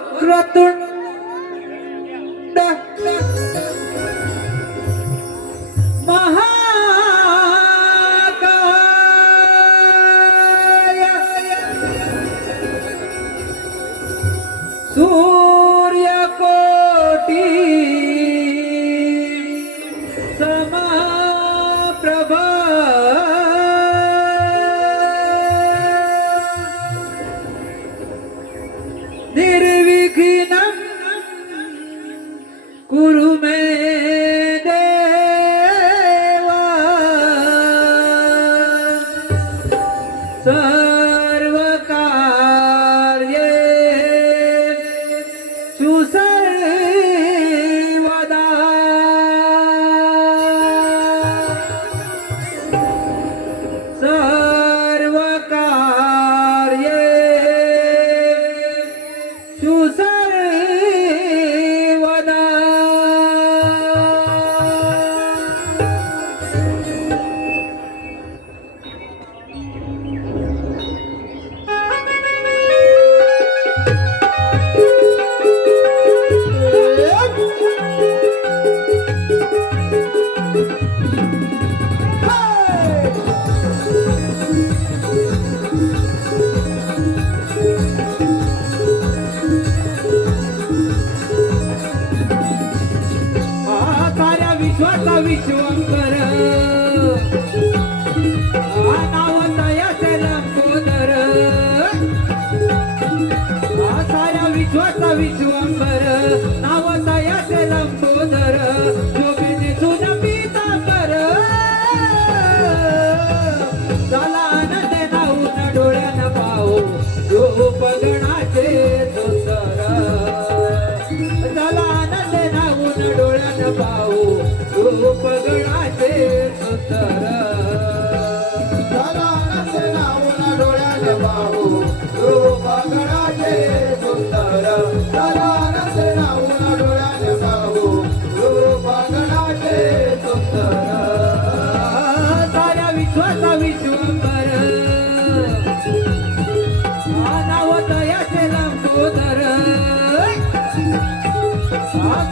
वक्रतुंड महाकाय सूर्यकोटी समप्रभ निर्विघ्नं कुरु मे देवा सर्वकार्येषु सर्वदा सर्वकार्येषु सर्वदा विश्वाचा विश्वंकर नाव तयाचे लंबोदर साऱ्या विश्वाचा विश्वंकर नाव तयाचे लंबोदर शोभिने सुन पीतांबर झाला आनंद नाऊन डोळ्यानं पाहू रूप गणाचे सुंदर झाला आनंद नाऊन डोळ्यानं पाहू रूप गणाचे सुंदर झाला आनंद नाऊन डोळ्यानं पाहू रूप गणाचे सुंदर झाला आनंद नाऊन डोळ्यानं पाहू रूप गणाचे सुंदर साऱ्या विश्वाचा विश्वंभर नाव तयाचे लंबोदर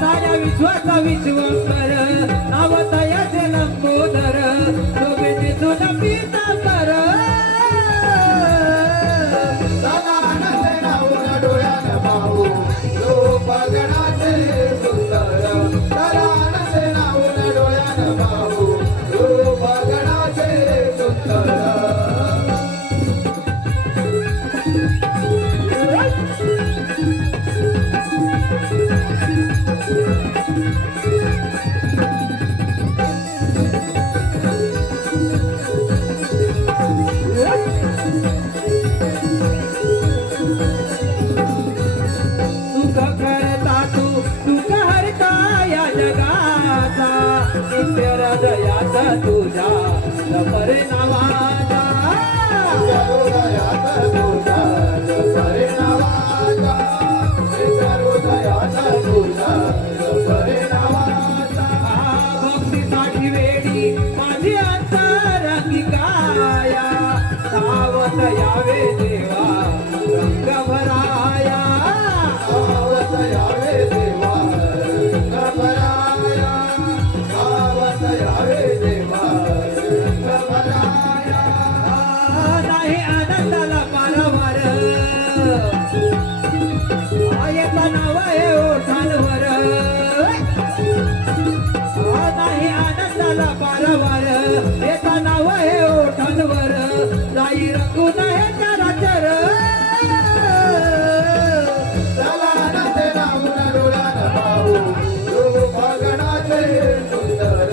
साऱ्या विश्वाचा विश्वंभर नाव तयाचे लंबोदर शोभेने सुन पीतांबर झाला आनंद नाऊन डोळ्यानं पाहू रूप गणाचे सुंदर झाला आनंद नाऊन डोळ्यानं पाहू रूप गणाचे सुंदर सुख करता तू सुख हरता या जगाचा नित्य हृदयाचा तुझ्या लपर नावाचा हृदयात तुझा परिणामाचा हृदयात तुझा परिणामाचा भक्तीसाठी वेडी माझी अंतरंगिकाया सावत यावे देवा रंग भराया आवत यावे देवा रंग भराया आवत यावे देवा रंग भराया नाही आनंदाला पारावार येता नाव हे ओठांवर नाही आनंदाला पारावार येता नाव हे ओठांवर जाई रंगून हे चराचर झाला आनंद नाऊन डोळ्यानं पाहू रूप गणाचे सुंदर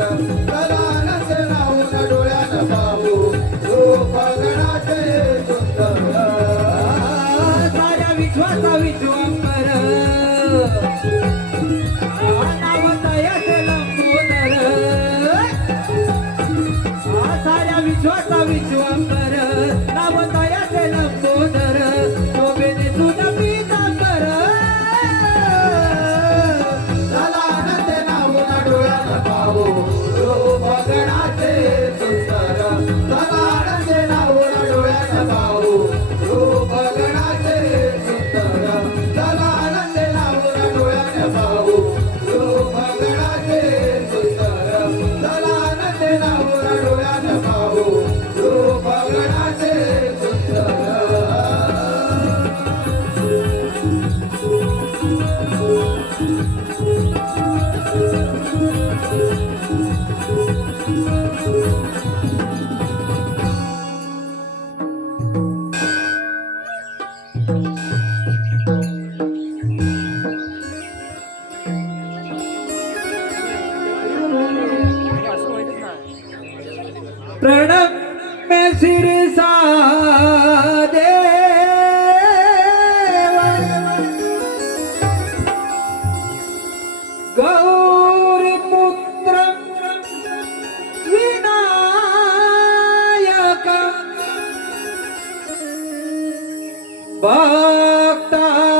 झाला आनंद नाऊन डोळ्यानं पाहू रूप गणाचे सुंदर साऱ्या विश्वाचा विश्वंभर नाव तयाचे लंबोदर साऱ्या विश्वाचा विश्वंभर नाव तयाचे लंबोदर शोभेने सुन पीतांबर प्रणव में सिरसा देव गौरी पुत्र विनायक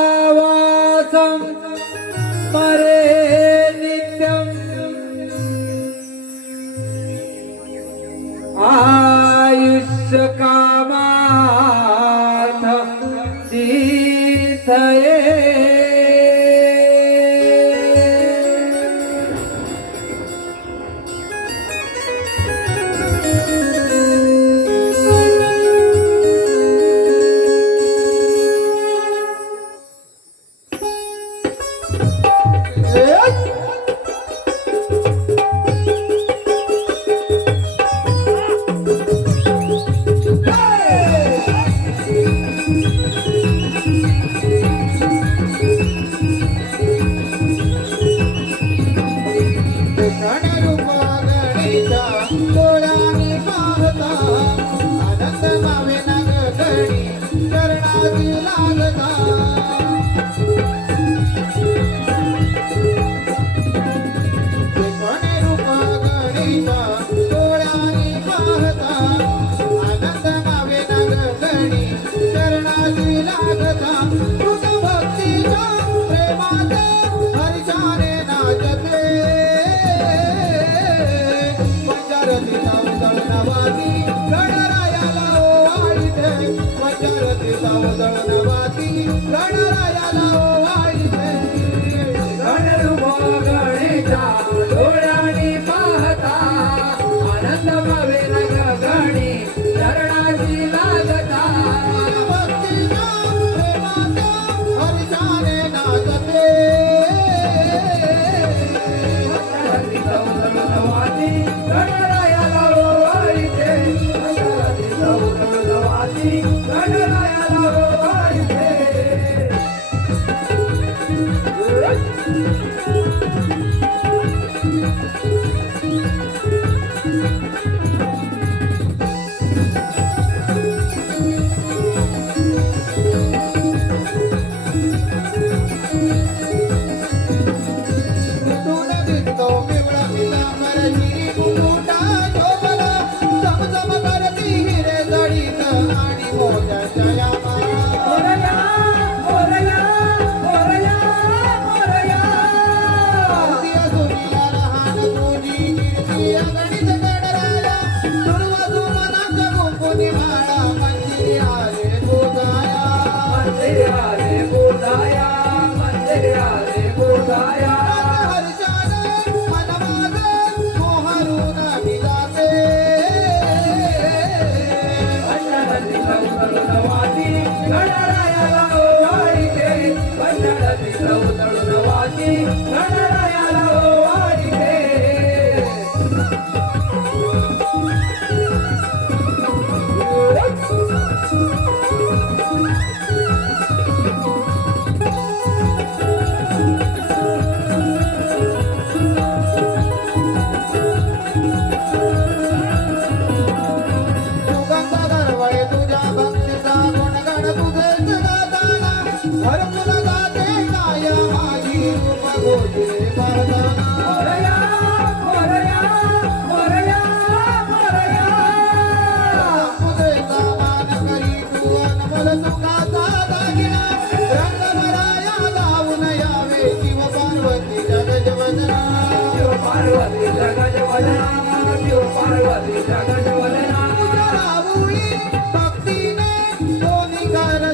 भक्तावासं मरे नित्यम् आयुष्य कामार्थ सिद्धये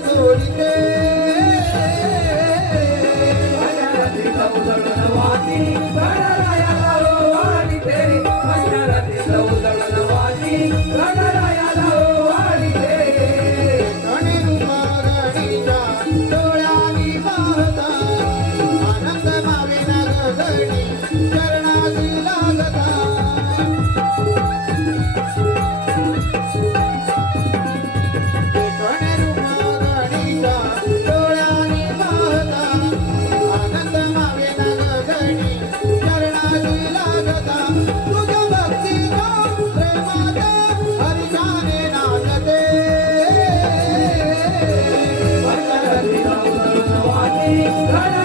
जोडीते गण